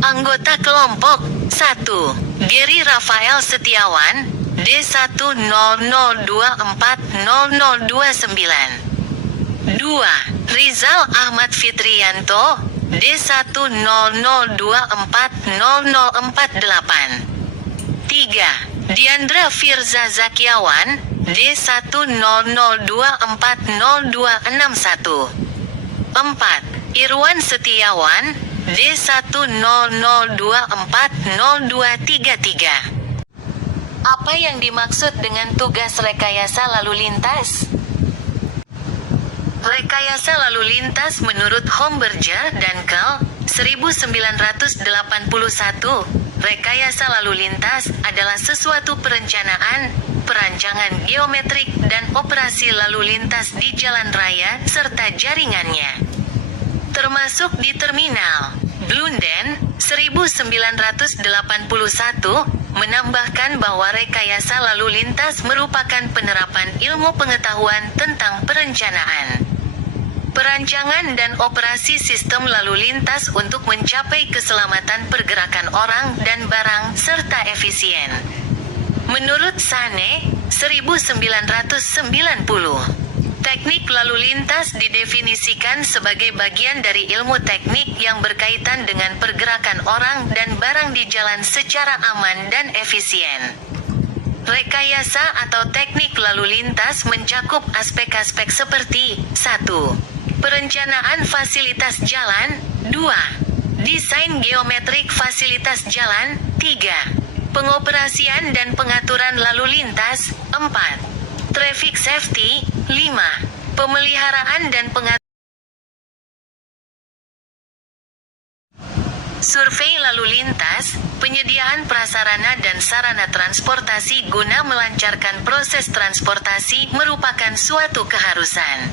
Anggota kelompok 1. Gary Rafael Setiawan, D1002400229. 2. Rizal Ahmad Fitrianto, D1002400448. 3. Diandra Firza Zakiawan, D1002400261. 4. Irwan Setiawan, D1002400233. Apa yang dimaksud dengan tugas rekayasa lalu lintas? Rekayasa lalu lintas menurut Homberger dan Kell, 1981, rekayasa lalu lintas adalah sesuatu perencanaan, perancangan geometrik dan operasi lalu lintas di jalan raya serta jaringannya. Termasuk di terminal. Blunden, 1981, menambahkan bahwa rekayasa lalu lintas merupakan penerapan ilmu pengetahuan tentang perencanaan, perancangan dan operasi sistem lalu lintas untuk mencapai keselamatan pergerakan orang dan barang serta efisien. Menurut Sane, 1990, teknik lalu lintas didefinisikan sebagai bagian dari ilmu teknik yang berkaitan dengan pergerakan orang dan barang di jalan secara aman dan efisien. Rekayasa atau teknik lalu lintas mencakup aspek-aspek seperti 1. Perencanaan fasilitas jalan. 2. Desain geometrik fasilitas jalan. 3. Pengoperasian dan pengaturan lalu lintas. 4. Traffic safety. 5. Pemeliharaan dan pengaturan. Survei lalu lintas, penyediaan prasarana dan sarana transportasi guna melancarkan proses transportasi merupakan suatu keharusan.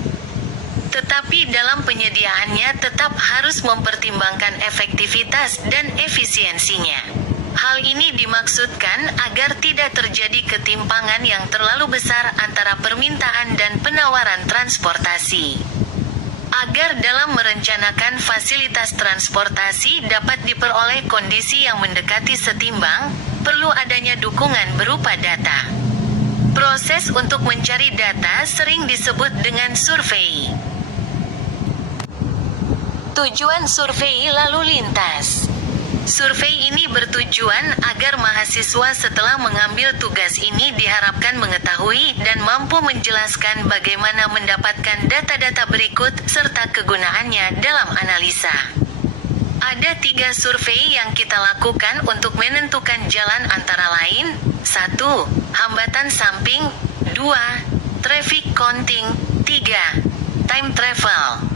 Tetapi dalam penyediaannya tetap harus mempertimbangkan efektivitas dan efisiensinya. Hal ini dimaksudkan agar tidak terjadi ketimpangan yang terlalu besar antara permintaan dan penawaran transportasi. Agar dalam merencanakan fasilitas transportasi dapat diperoleh kondisi yang mendekati setimbang, perlu adanya dukungan berupa data. Proses untuk mencari data sering disebut dengan survei. Tujuan survei lalu lintas. Survei ini bertujuan agar mahasiswa setelah mengambil tugas ini diharapkan mengetahui dan mampu menjelaskan bagaimana mendapatkan data-data berikut serta kegunaannya dalam analisa. Ada 3 survei yang kita lakukan untuk menentukan jalan antara lain, 1. Hambatan samping, 2. Traffic counting, 3. Time travel.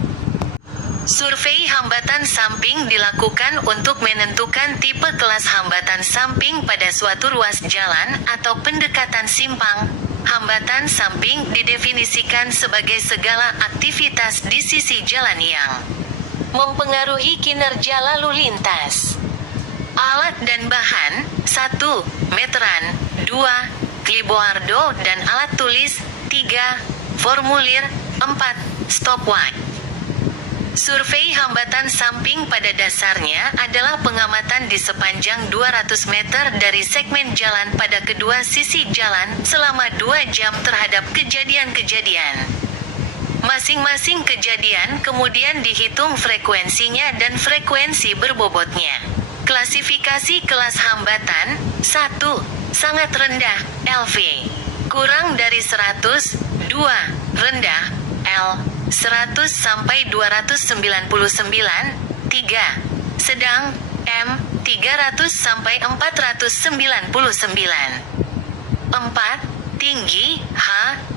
Survei hambatan samping dilakukan untuk menentukan tipe kelas hambatan samping pada suatu ruas jalan atau pendekatan simpang. Hambatan samping didefinisikan sebagai segala aktivitas di sisi jalan yang mempengaruhi kinerja lalu lintas. Alat dan bahan, 1. Meteran, 2. Clipboardo dan alat tulis, 3. Formulir, 4. Stopwatch. Survei hambatan samping pada dasarnya adalah pengamatan di sepanjang 200 meter dari segmen jalan pada kedua sisi jalan selama 2 jam terhadap kejadian-kejadian. Masing-masing kejadian kemudian dihitung frekuensinya dan frekuensi berbobotnya. Klasifikasi kelas hambatan, 1. Sangat rendah, LV. Kurang dari 100, 2. Rendah, L. 100 sampai 299, 3. Sedang, M. 300 sampai 499. 4. Tinggi, H.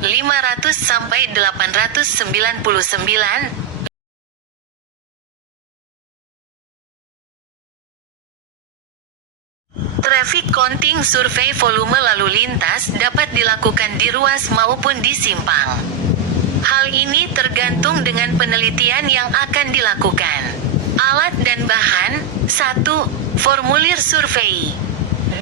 500 sampai 899. Traffic counting survei volume lalu lintas dapat dilakukan di ruas maupun di simpang. Hal ini tergantung dengan penelitian yang akan dilakukan. Alat dan bahan, 1. Formulir survei,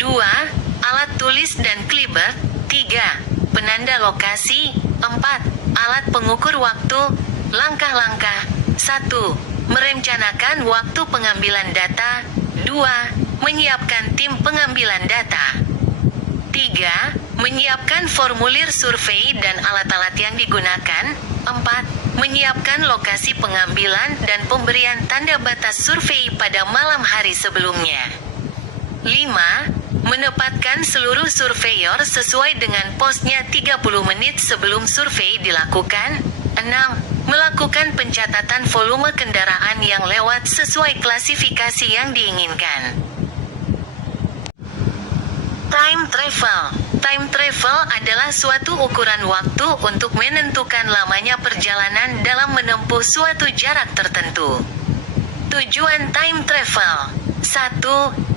2. Alat tulis dan clipboard, 3. Penanda lokasi, 4. Alat pengukur waktu, langkah-langkah, 1. Merencanakan waktu pengambilan data, 2. Menyiapkan tim pengambilan data. 3. Menyiapkan formulir survei dan alat-alat yang digunakan. 4. Menyiapkan lokasi pengambilan dan pemberian tanda batas survei pada malam hari sebelumnya. 5. Menempatkan seluruh surveyor sesuai dengan posnya 30 menit sebelum survei dilakukan. 6. Melakukan pencatatan volume kendaraan yang lewat sesuai klasifikasi yang diinginkan. Time travel. Time travel adalah suatu ukuran waktu untuk menentukan lamanya perjalanan dalam menempuh suatu jarak tertentu. Tujuan time travel. 1.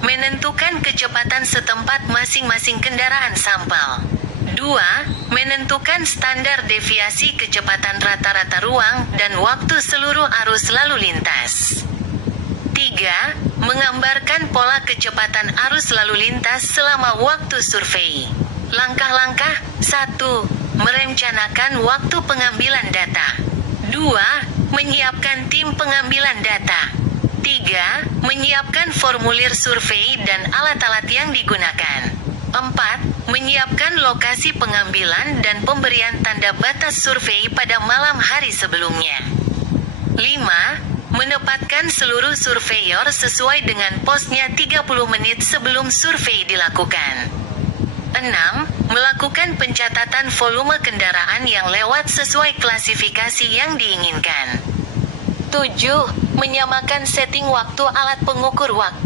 Menentukan kecepatan setempat masing-masing kendaraan sampel. 2. Menentukan standar deviasi kecepatan rata-rata ruang dan waktu seluruh arus lalu lintas. 3. Menggambarkan pola kecepatan arus lalu lintas selama waktu survei. Langkah-langkah. 1. Merencanakan waktu pengambilan data. 2. Menyiapkan tim pengambilan data. 3. Menyiapkan formulir survei dan alat-alat yang digunakan. 4. Menyiapkan lokasi pengambilan dan pemberian tanda batas survei pada malam hari sebelumnya. 5. Menempatkan seluruh surveyor sesuai dengan posnya 30 menit sebelum survei dilakukan. 6. Melakukan pencatatan volume kendaraan yang lewat sesuai klasifikasi yang diinginkan. 7. Menyamakan setting waktu alat pengukur waktu.